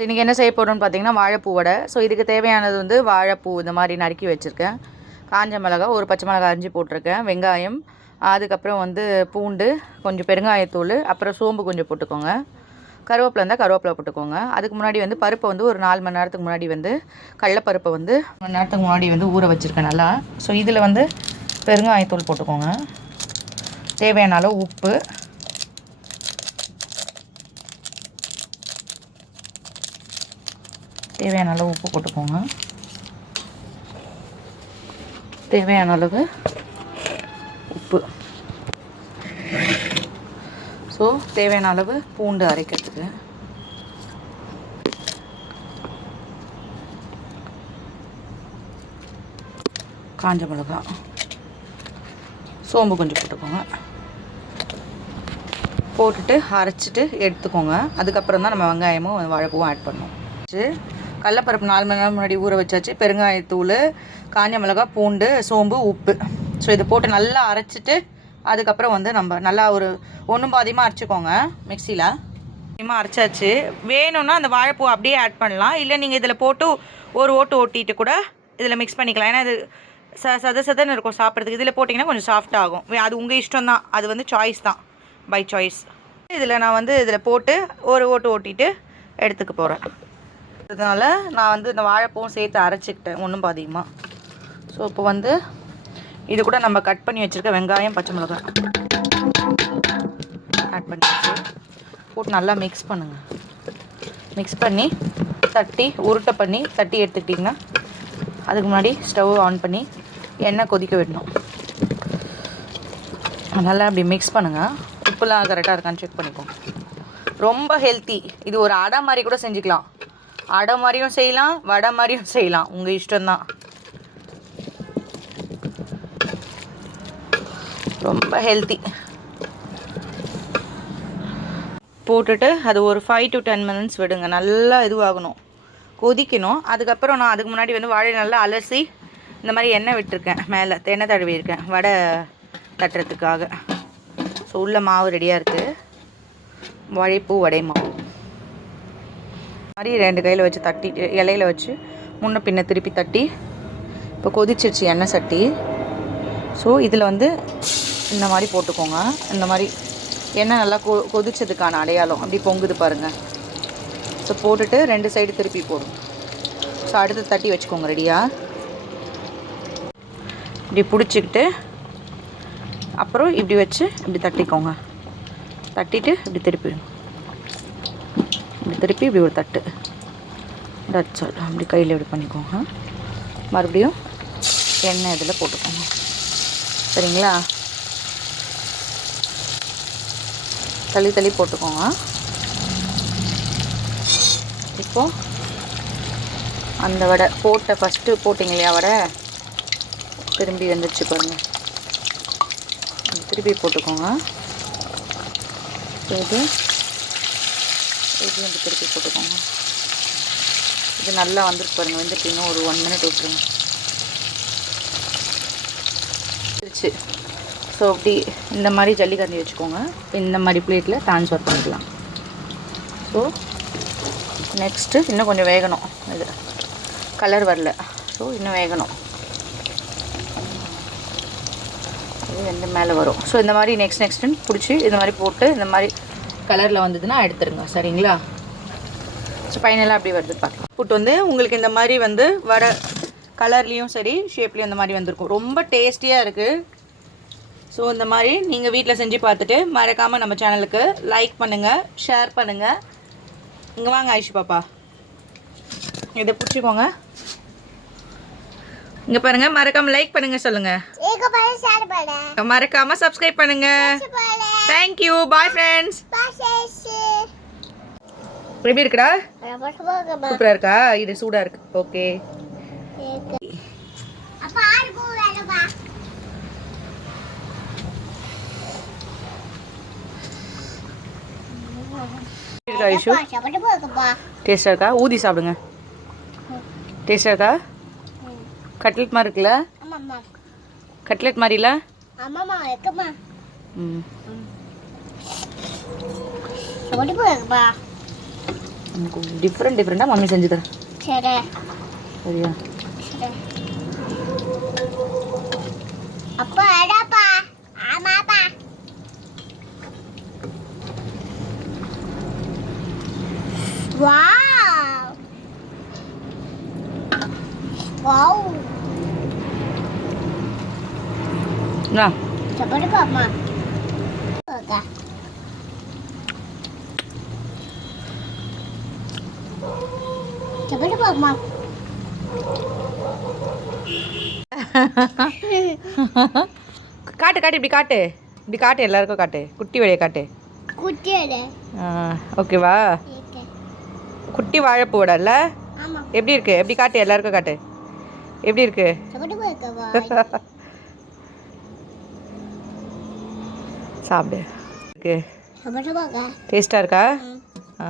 இன்றைக்கி என்ன செய்ய போகிறோம்னு பார்த்தீங்கன்னா வாழைப்பூ வடை. ஸோ இதுக்கு தேவையானது வந்து வாழைப்பூ இந்த மாதிரி நறுக்கி வச்சுருக்கேன், காஞ்ச மிளகாய், ஒரு பச்சை மிளகாய் அரிஞ்சு போட்டிருக்கேன், வெங்காயம், அதுக்கப்புறம் வந்து பூண்டு, கொஞ்சம் பெருங்காயத்தூள், அப்புறம் சோம்பு கொஞ்சம் போட்டுக்கோங்க, கருவேப்பிலை இருந்தால் கருவேப்பிலை போட்டுக்கோங்க. அதுக்கு முன்னாடி வந்து பருப்பை வந்து ஒரு 4 மணி நேரத்துக்கு முன்னாடி வந்து கடலப்பருப்பை வந்து மணி நேரத்துக்கு முன்னாடி வந்து ஊற வச்சுருக்கேன் நல்லா. ஸோ இதில் வந்து பெருங்காயத்தூள் போட்டுக்கோங்க, தேவையான அளவு உப்பு, தேவையான அளவு உப்பு போட்டுக்கோங்க, தேவையான அளவு உப்பு. ஸோ தேவையான அளவு பூண்டு அரைக்கிறதுக்கு, காஞ்ச மிளகாய், சோம்பு கொஞ்சம் போட்டுக்கோங்க, போட்டுட்டு அரைச்சிட்டு எடுத்துக்கோங்க. அதுக்கப்புறம் தான் நம்ம வெங்காயமும் வாழைப்பூவும் ஆட் பண்ணணும். கடலப்பருப்பு 4 மணி நேரம் முன்னாடி ஊற வச்சாச்சு, பெருங்காயத்தூள், காஞ்ச மிளகாய், பூண்டு, சோம்பு, உப்பு. ஸோ இதை போட்டு நல்லா அரைச்சிட்டு அதுக்கப்புறம் வந்து நம்ம நல்லா ஒரு ஒன்றும் பாதியமாக அரைச்சிக்கோங்க. மிக்சியில் பாதியமாக அரைச்சாச்சு. வேணும்னா அந்த வாழைப்பூ அப்படியே ஆட் பண்ணலாம், இல்லை நீங்கள் இதில் போட்டு ஒரு ஓட்டு ஓட்டிட்டு கூட இதில் மிக்ஸ் பண்ணிக்கலாம். ஏன்னா இது சதன்னு இருக்கும் சாப்பிட்றதுக்கு. இதில் போட்டிங்கன்னா கொஞ்சம் சாஃப்ட் ஆகும். அது உங்கள் இஷ்டம் தான், அது வந்து சாய்ஸ் தான், பை சாய்ஸ். இதில் நான் வந்து இதில் போட்டு ஒரு ஓட்டு ஓட்டிட்டு எடுத்துக்க போகிறேன். அதனால் நான் வந்து இந்த வாழைப்பூவும் சேர்த்து அரைச்சிக்கிட்டேன் ஒன்றும் பாதியமாக. ஸோ இப்போ வந்து இது கூட நம்ம கட் பண்ணி வச்சுருக்க வெங்காயம், பச்சை மிளகாய் ஆட் பண்ணி போட்டு நல்லா மிக்ஸ் பண்ணுங்கள். மிக்ஸ் பண்ணி தட்டி உருட்டை பண்ணி தட்டி எடுத்துக்கிட்டிங்கன்னா, அதுக்கு முன்னாடி ஸ்டவ் ஆன் பண்ணி எண்ணெய் கொதிக்க விடணும். நல்லா அப்படி மிக்ஸ் பண்ணுங்கள். உப்புலாம் கரெக்டாக இருக்கான்னு செக் பண்ணிக்கோங்க. ரொம்ப ஹெல்த்தி. இது ஒரு அடை மாதிரி கூட செஞ்சுக்கலாம், அடை மாதிரியும் செய்யலாம், வடை மாதிரியும் செய்யலாம், உங்கள் இஷ்டம்தான். ரொம்ப ஹெல்த்தி. போட்டுட்டு அது ஒரு 5 to 10 minutes விடுங்க, நல்லா இதுவாகணும், கொதிக்கணும். அதுக்கப்புறம் நான் அதுக்கு முன்னாடி வந்து வாழை நல்லா அலசி இந்த மாதிரி எண்ணெய் விட்டுருக்கேன், மேலே எண்ணெய் தடவியிருக்கேன் வடை தட்டுறதுக்காக. ஸோ உள்ள மாவு ரெடியாக இருக்குது, வாழைப்பூ வடை மாவு மாதிரி 2 கையில் வச்சு தட்டி இலையில வச்சு முன்ன பின்ன திருப்பி தட்டி. இப்போ கொதிச்சிருச்சு எண்ணெய் சட்டி. ஸோ இதில் வந்து இந்த மாதிரி போட்டுக்கோங்க. இந்த மாதிரி எண்ணெய் நல்லா கொதிச்சதுக்கான அடையாளம் அப்படி பொங்குது பாருங்கள். ஸோ போட்டுட்டு 2 சைடு திருப்பி போடும். ஸோ அடுத்து தட்டி வச்சுக்கோங்க ரெடியாக. இப்படி பிடிச்சிக்கிட்டு அப்புறம் இப்படி வச்சு இப்படி தட்டிக்கோங்க. தட்டிட்டு இப்படி திருப்பிடுங்க, இப்படி திருப்பி இப்படி ஒரு தட்டு, தட்ஸ் ஆல். அப்படி கையில் இப்படி பண்ணிக்கோங்க. மறுபடியும் எண்ணெய் இதில் போட்டுக்கோங்க, சரிங்களா? தள்ளி தள்ளி போட்டுக்கோங்க. இப்போது அந்த வடை போட்ட ஃபஸ்ட்டு போட்டிங்க இல்லையா வடை, திரும்பி வந்துடுச்சு பாருங்கள், திருப்பி போட்டுக்கோங்க. இது வந்து திருப்பி போட்டுக்கோங்க. இது நல்லா வந்துருக்கு பாருங்கள், வந்துட்டு இன்னும் ஒரு 1 minute விட்டுருங்க. திருச்சு. ஸோ அப்படி இந்த மாதிரி ஜல்லிக்கரண்டி வச்சுக்கோங்க. இந்த மாதிரி பிளேட்டில் ட்ரான்ஸ்ஃபர் பண்ணிக்கலாம். ஸோ நெக்ஸ்ட்டு இன்னும் கொஞ்சம் வேகணும், இது கலர் வரல, ஸோ இன்னும் வேகணும், அது வந்து மேலே வரும். ஸோ இந்த மாதிரி நெக்ஸ்ட்டு பிடிச்சி இந்த மாதிரி போட்டு இந்த மாதிரி கலரில் வந்ததுன்னா எடுத்துருங்க, சரிங்களா? ஸோ ஃபைனலாக அப்படி வருது பார்க்கலாம். புட்டு வந்து உங்களுக்கு இந்த மாதிரி வந்து வடை கலர்லேயும் சரி ஷேப்லேயும் இந்த மாதிரி வந்திருக்கும், ரொம்ப டேஸ்டியாக இருக்குது. ஸோ இந்த மாதிரி நீங்கள் வீட்டில் செஞ்சு பார்த்துட்டு மறக்காமல் நம்ம சேனலுக்கு லைக் பண்ணுங்கள், ஷேர் பண்ணுங்கள். இங்கே வாங்க ஐஷு பாப்பா, இதை பிடிச்சிக்கோங்க. இங்கே பாருங்கள், மறக்காமல் லைக் பண்ணுங்கள், சொல்லுங்கள், மறக்காமல் சப்ஸ்கிரைப் பண்ணுங்கள். Thank you, bye friends. எப்படி இருக்குடா? சூப்பராக இருக்கா? இது சூடாக இருக்கு. ஓகே, டேஸ்டாக இருக்கா? ஊதி சாப்பிடுங்க. டேஸ்டாக இருக்கா? கட்லெட் மாதிரி இருக்குல்ல? கட்லெட் மாதிரில? ம் நமக்கு டிஃப்ரெண்ட்டாக மம்மி செஞ்சு தரேன். சரி. சரியா? சரி. அப்பா அடாப்பா. ஆமாப்பா. வாவ். வாவ். என்ன? சாப்பிடு பாப்பா. ஓகே. சாப்பிடு பாப்பா. காட்டு காட்டு இப்படி காட்டு, இப்படி காட்டு, எல்லாருக்கும் காட்டு, குட்டி வழியை காட்டு. குட்டி வடை. ஓகேவா? ஓகே. குட்டி வாழைப்பூ வடை இல்லை? ஆமா. எப்படி இருக்கு? எப்படி காட்டு, எல்லாருக்கும் காட்டு. எப்படி இருக்கு? சாப்பிடு பாக்கவா. சாப்பிடு. சாப்பிடு பாக்க. டேஸ்ட்டாக இருக்கா? ம். ஆ